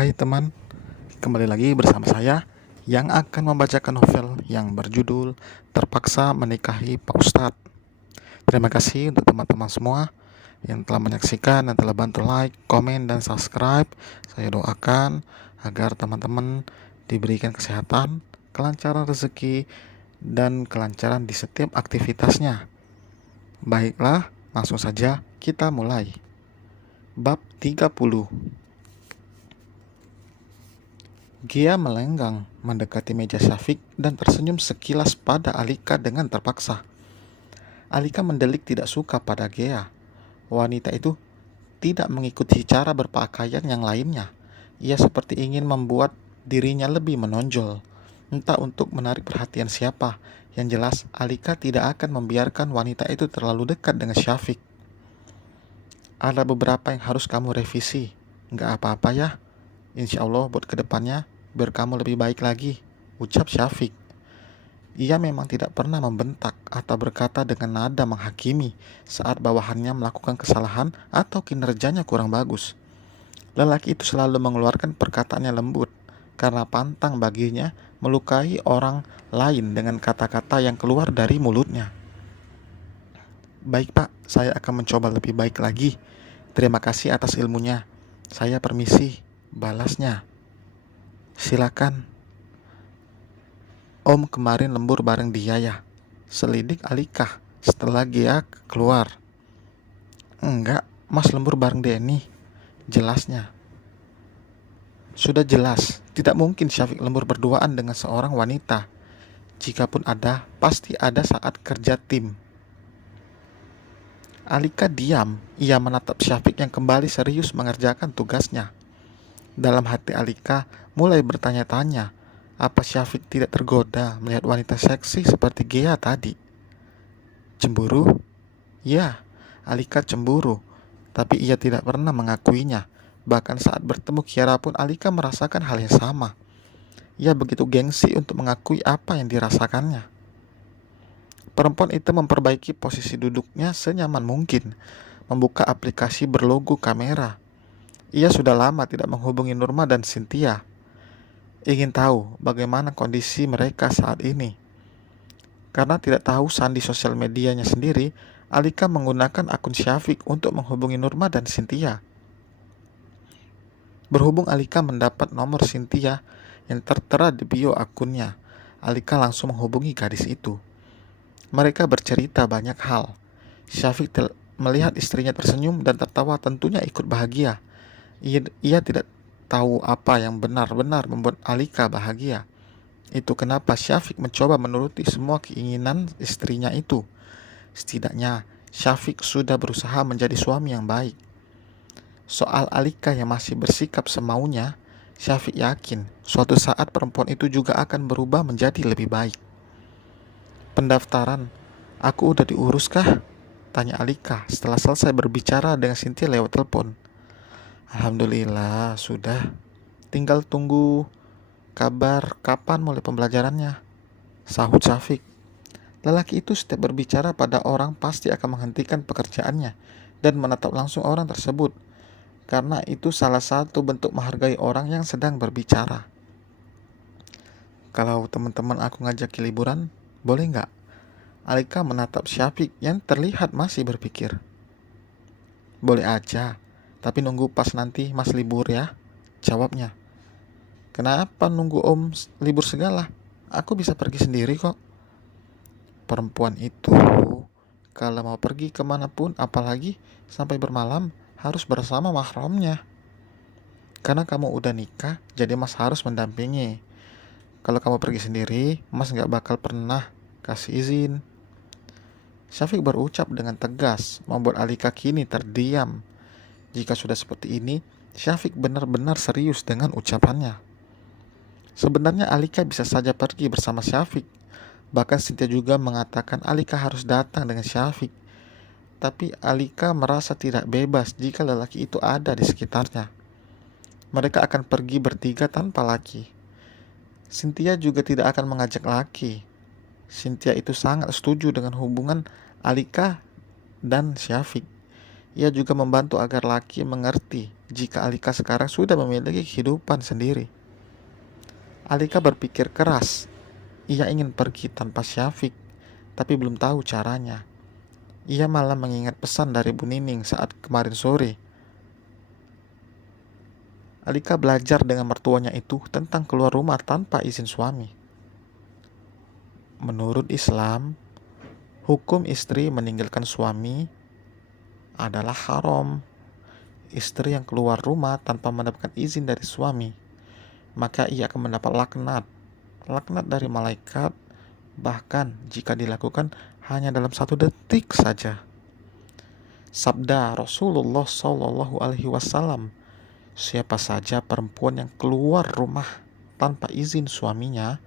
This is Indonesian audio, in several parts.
Hai teman, kembali lagi bersama saya yang akan membacakan novel yang berjudul Terpaksa Menikahi Pak Ustadz. Terima kasih untuk teman-teman semua yang telah menyaksikan dan telah bantu like, komen, dan subscribe. Saya doakan agar teman-teman diberikan kesehatan, kelancaran rezeki, dan kelancaran di setiap aktivitasnya. Baiklah, langsung saja kita mulai. Bab 30. Gia melenggang mendekati meja Syafiq dan tersenyum sekilas pada Alika dengan terpaksa. Alika mendelik tidak suka pada Gia. Wanita itu tidak mengikuti cara berpakaian yang lainnya. Ia seperti ingin membuat dirinya lebih menonjol. Entah untuk menarik perhatian siapa. Yang jelas, Alika tidak akan membiarkan wanita itu terlalu dekat dengan Syafiq. Ada beberapa yang harus kamu revisi. Nggak apa-apa ya. Insya Allah buat kedepannya biar kamu lebih baik lagi, ucap Syafiq. Ia memang tidak pernah membentak atau berkata dengan nada menghakimi saat bawahannya melakukan kesalahan atau kinerjanya kurang bagus. Lelaki itu selalu mengeluarkan perkataannya lembut karena pantang baginya melukai orang lain dengan kata-kata yang keluar dari mulutnya. Baik Pak, saya akan mencoba lebih baik lagi. Terima kasih atas ilmunya. Saya permisi, balasnya. Silakan. Om kemarin lembur bareng dia ya? Selidik Alika setelah Gia keluar. Enggak, Mas lembur bareng Denny. Jelasnya. Sudah jelas, tidak mungkin Syafiq lembur berduaan dengan seorang wanita. Jikapun ada, pasti ada saat kerja tim. Alika diam, ia menatap Syafiq yang kembali serius mengerjakan tugasnya. Dalam hati Alika mulai bertanya-tanya, apa Syafiq tidak tergoda melihat wanita seksi seperti Gia tadi? Cemburu? Ya, Alika cemburu, tapi ia tidak pernah mengakuinya. Bahkan saat bertemu Kiara pun Alika merasakan hal yang sama. Ia begitu gengsi untuk mengakui apa yang dirasakannya. Perempuan itu memperbaiki posisi duduknya senyaman mungkin, membuka aplikasi berlogo kamera. Ia sudah lama tidak menghubungi Nurma dan Cynthia. Ingin tahu bagaimana kondisi mereka saat ini. Karena tidak tahu sandi sosial medianya sendiri, Alika menggunakan akun Syafiq untuk menghubungi Nurma dan Cynthia. Berhubung Alika mendapat nomor Cynthia yang tertera di bio akunnya, Alika langsung menghubungi gadis itu. Mereka bercerita banyak hal. Syafiq melihat istrinya tersenyum dan tertawa tentunya ikut bahagia. Ia tidak tahu apa yang benar-benar membuat Alika bahagia. Itu kenapa Syafiq mencoba menuruti semua keinginan istrinya itu. Setidaknya Syafiq sudah berusaha menjadi suami yang baik. Soal Alika yang masih bersikap semaunya, Syafiq yakin suatu saat perempuan itu juga akan berubah menjadi lebih baik. Pendaftaran, aku udah diurus kah? Tanya Alika setelah selesai berbicara dengan Cynthia lewat telepon. Alhamdulillah, sudah. Tinggal tunggu kabar kapan mulai pembelajarannya, sahut Syafiq. Lelaki itu setiap berbicara pada orang pasti akan menghentikan pekerjaannya dan menatap langsung orang tersebut. Karena itu salah satu bentuk menghargai orang yang sedang berbicara. Kalau teman-teman aku ngajak liburan, boleh nggak? Alika menatap Syafiq yang terlihat masih berpikir. Boleh aja, tapi nunggu pas nanti Mas libur ya, jawabnya. Kenapa nunggu Om libur segala? Aku bisa pergi sendiri kok. Perempuan itu kalau mau pergi kemanapun, apalagi sampai bermalam, harus bersama mahramnya. Karena kamu udah nikah, jadi Mas harus mendampingi. Kalau kamu pergi sendiri, Mas gak bakal pernah kasih izin. Syafiq berucap dengan tegas, membuat Alika kini terdiam. Jika sudah seperti ini, Syafiq benar-benar serius dengan ucapannya. Sebenarnya Alika bisa saja pergi bersama Syafiq. Bahkan Cynthia juga mengatakan Alika harus datang dengan Syafiq. Tapi Alika merasa tidak bebas jika lelaki itu ada di sekitarnya. Mereka akan pergi bertiga tanpa laki. Cynthia juga tidak akan mengajak laki. Cynthia itu sangat setuju dengan hubungan Alika dan Syafiq. Ia juga membantu agar laki mengerti jika Alika sekarang sudah memiliki kehidupan sendiri. Alika berpikir keras. Ia ingin pergi tanpa Syafiq, tapi belum tahu caranya. Ia malah mengingat pesan dari Bu Nining saat kemarin sore. Alika belajar dengan mertuanya itu tentang keluar rumah tanpa izin suami. Menurut Islam, hukum istri meninggalkan suami adalah haram. Istri yang keluar rumah tanpa mendapatkan izin dari suami, maka ia akan mendapat laknat dari malaikat, bahkan jika dilakukan hanya dalam 1 detik saja. Sabda Rasulullah Shallallahu Alaihi Wasallam, siapa saja perempuan yang keluar rumah tanpa izin suaminya,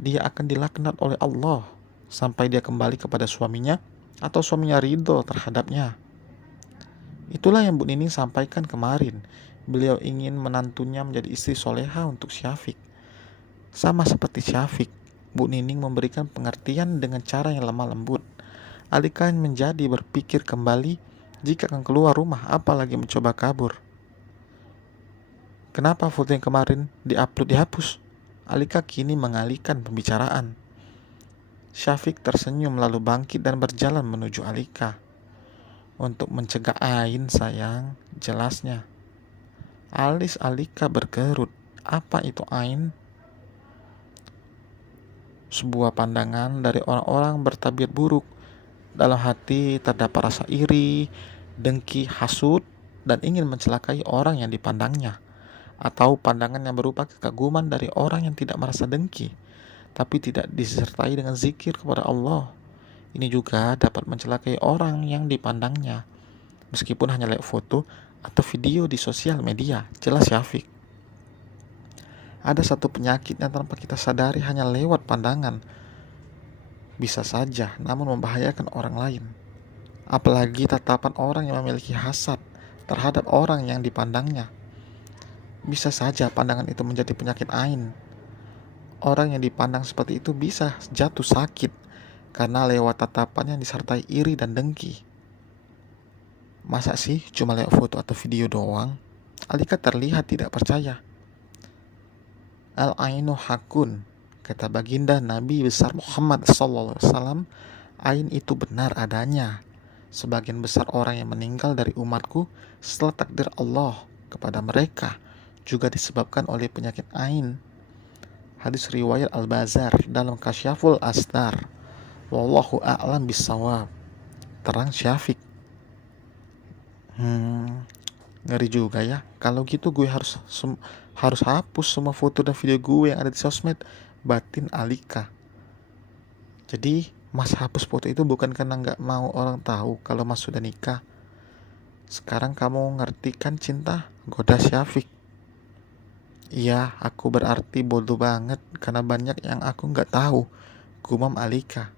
dia akan dilaknat oleh Allah sampai dia kembali kepada suaminya atau suaminya ridho terhadapnya. Itulah yang Bu Nining sampaikan kemarin. Beliau ingin menantunya menjadi istri soleha untuk Syafiq. Sama seperti Syafiq, Bu Nining memberikan pengertian dengan cara yang lemah lembut. Alika menjadi berpikir kembali jika akan keluar rumah, apalagi mencoba kabur. Kenapa foto yang kemarin diupload dihapus? Alika kini mengalihkan pembicaraan. Syafiq tersenyum lalu bangkit dan berjalan menuju Alika. Untuk mencegah Ain sayang, jelasnya. Alis Alika berkerut. Apa itu Ain? Sebuah pandangan dari orang-orang bertabir buruk. Dalam hati terdapat rasa iri, dengki, hasut, dan ingin mencelakai orang yang dipandangnya. Atau pandangan yang berupa kekaguman dari orang yang tidak merasa dengki, tapi tidak disertai dengan zikir kepada Allah. Ini juga dapat mencelakai orang yang dipandangnya, meskipun hanya lewat foto atau video di sosial media, jelas Syafiq. Ada satu penyakit yang tanpa kita sadari hanya lewat pandangan. Bisa saja, namun membahayakan orang lain. Apalagi tatapan orang yang memiliki hasad terhadap orang yang dipandangnya. Bisa saja pandangan itu menjadi penyakit ain. Orang yang dipandang seperti itu bisa jatuh sakit karena lewat tatapan yang disertai iri dan dengki. Masa sih cuma lewat foto atau video doang? Alika terlihat tidak percaya. Al-ainu hakun, kata baginda Nabi besar Muhammad SAW, ain itu benar adanya. Sebagian besar orang yang meninggal dari umatku setelah takdir Allah kepada mereka juga disebabkan oleh penyakit ain. Hadis riwayat Al-Bazar dalam Kasyaful Astar. Wallahu a'lam bissawab. Terang Syafiq. Ngeri juga ya. Kalau gitu gue harus hapus semua foto dan video gue yang ada di sosmed. Batin Alika. Jadi Mas hapus foto itu bukan karena gak mau orang tahu kalau Mas sudah nikah. Sekarang kamu ngerti kan cinta? Goda Syafiq. Iya, aku berarti bodoh banget karena banyak yang aku gak tahu. Gumam Alika.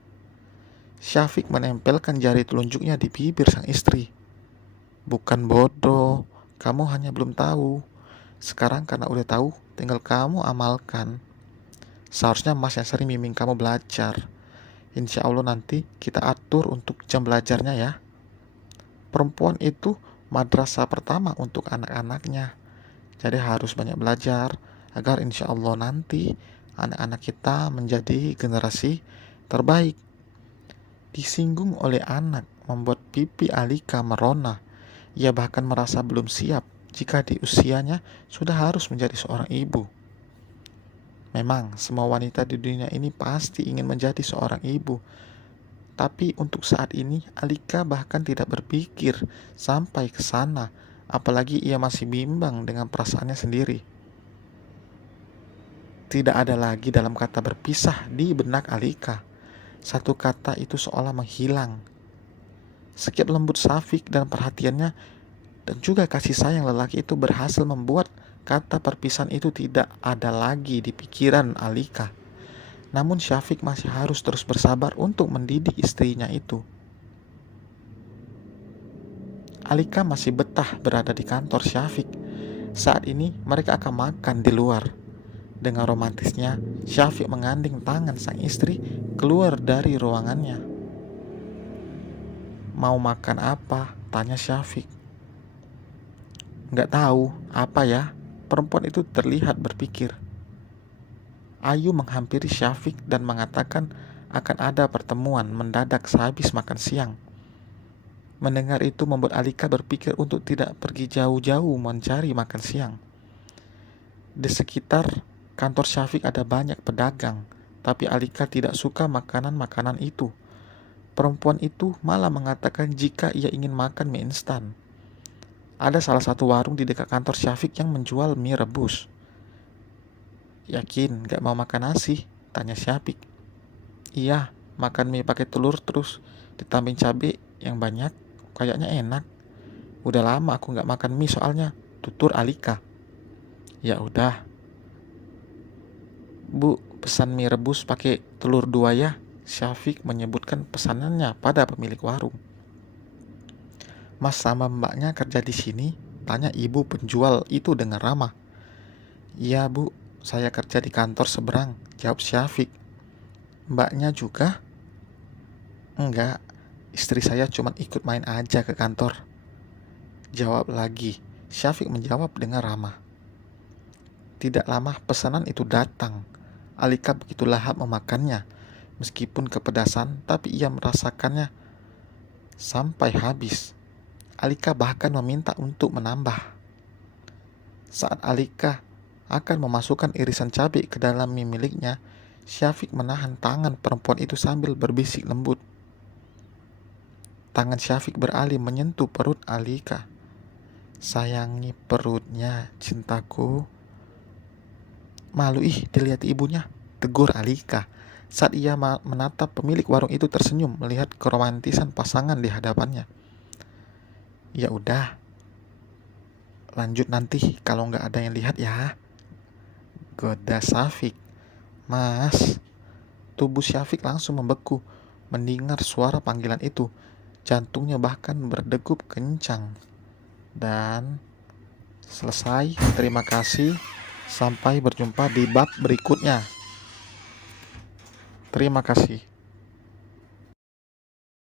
Syafiq menempelkan jari telunjuknya di bibir sang istri. Bukan bodoh, kamu hanya belum tahu. Sekarang karena udah tahu, tinggal kamu amalkan. Seharusnya Mas yang sering bimbing kamu belajar. Insya Allah nanti kita atur untuk jam belajarnya ya. Perempuan itu madrasah pertama untuk anak-anaknya. Jadi harus banyak belajar agar insya Allah nanti anak-anak kita menjadi generasi terbaik. Disinggung oleh anak membuat pipi Alika merona. Ia bahkan merasa belum siap jika di usianya sudah harus menjadi seorang ibu. Memang semua wanita di dunia ini pasti ingin menjadi seorang ibu. Tapi untuk saat ini Alika bahkan tidak berpikir sampai ke sana, apalagi ia masih bimbang dengan perasaannya sendiri. Tidak ada lagi dalam kata berpisah di benak Alika. Satu kata itu seolah menghilang. Sekian lembut Syafiq dan perhatiannya dan juga kasih sayang lelaki itu berhasil membuat kata perpisahan itu tidak ada lagi di pikiran Alika. Namun Syafiq masih harus terus bersabar untuk mendidik istrinya itu. Alika masih betah berada di kantor Syafiq. Saat ini mereka akan makan di luar. Dengan romantisnya, Syafiq menggandeng tangan sang istri keluar dari ruangannya. Mau makan apa? Tanya Syafiq. Nggak tahu, apa ya? Perempuan itu terlihat berpikir. Ayu menghampiri Syafiq dan mengatakan akan ada pertemuan mendadak sehabis makan siang. Mendengar itu membuat Alika berpikir untuk tidak pergi jauh-jauh mencari makan siang. Di sekitar kantor Syafiq ada banyak pedagang, tapi Alika tidak suka makanan-makanan itu. Perempuan itu malah mengatakan jika ia ingin makan mie instan. Ada salah satu warung di dekat kantor Syafiq yang menjual mie rebus. Yakin gak mau makan nasi? Tanya Syafiq. Iya, makan mie pakai telur terus ditambahin cabai yang banyak. Kayaknya enak. Udah lama aku gak makan mie soalnya, tutur Alika. Ya udah. Bu, pesan mie rebus pakai telur 2 ya. Syafiq menyebutkan pesanannya pada pemilik warung. Mas sama mbaknya kerja di sini? Tanya ibu penjual itu dengan ramah. Iya bu, saya kerja di kantor seberang, jawab Syafiq. Mbaknya juga? Enggak, istri saya cuma ikut main aja ke kantor. Jawab lagi, Syafiq menjawab dengan ramah. Tidak lama pesanan itu datang. Alika begitu lahap memakannya. Meskipun kepedasan, tapi ia merasakannya sampai habis. Alika bahkan meminta untuk menambah. Saat Alika akan memasukkan irisan cabai ke dalam mie miliknya, Syafiq menahan tangan perempuan itu sambil berbisik lembut. Tangan Syafiq beralih menyentuh perut Alika. Sayangi perutnya, cintaku. Malu dilihat ibunya, tegur Alika. Saat ia menatap, pemilik warung itu tersenyum melihat keromantisan pasangan di hadapannya. Ya udah, lanjut nanti kalau nggak ada yang lihat ya, goda Syafiq. Mas, tubuh Syafiq langsung membeku mendengar suara panggilan itu. Jantungnya bahkan berdegup kencang. Dan selesai. Terima kasih. Sampai berjumpa di bab berikutnya. Terima kasih.